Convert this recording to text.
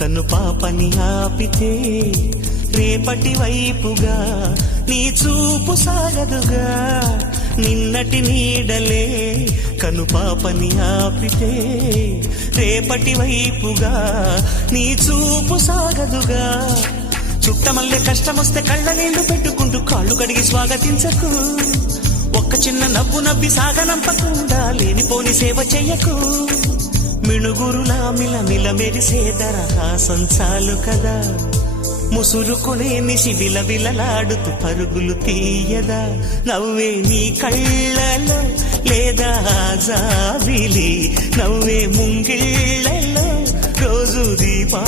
కను పాపని ఆపితే రేపటి వైపుగా నీ చూపు సాగదుగా. నిన్నటి నీడలే కను పాపని ఆపితే రేపటి వైపుగా నీ చూపు సాగదుగా. చుట్టమల్లే కష్టమొస్తే కళ్ళ నీళ్లు పెట్టుకుంటూ కాళ్ళు కడిగి స్వాగతించకు. ఒక్క చిన్న నవ్వు నవ్వి సాగనంపకుండా లేనిపోని సేవ చెయ్యకు. మిణుగురులా మిలమిల మెరిసే దరహాసం చాలు కదా. ముసురుకునే నిశి విలవిలలాడుతూ పరుగులు తీయదా. నవ్వే నీ కళ్ళలో లేదా జాబిలి, నవ్వే ముంగిళ్ళలో రోజు దీపా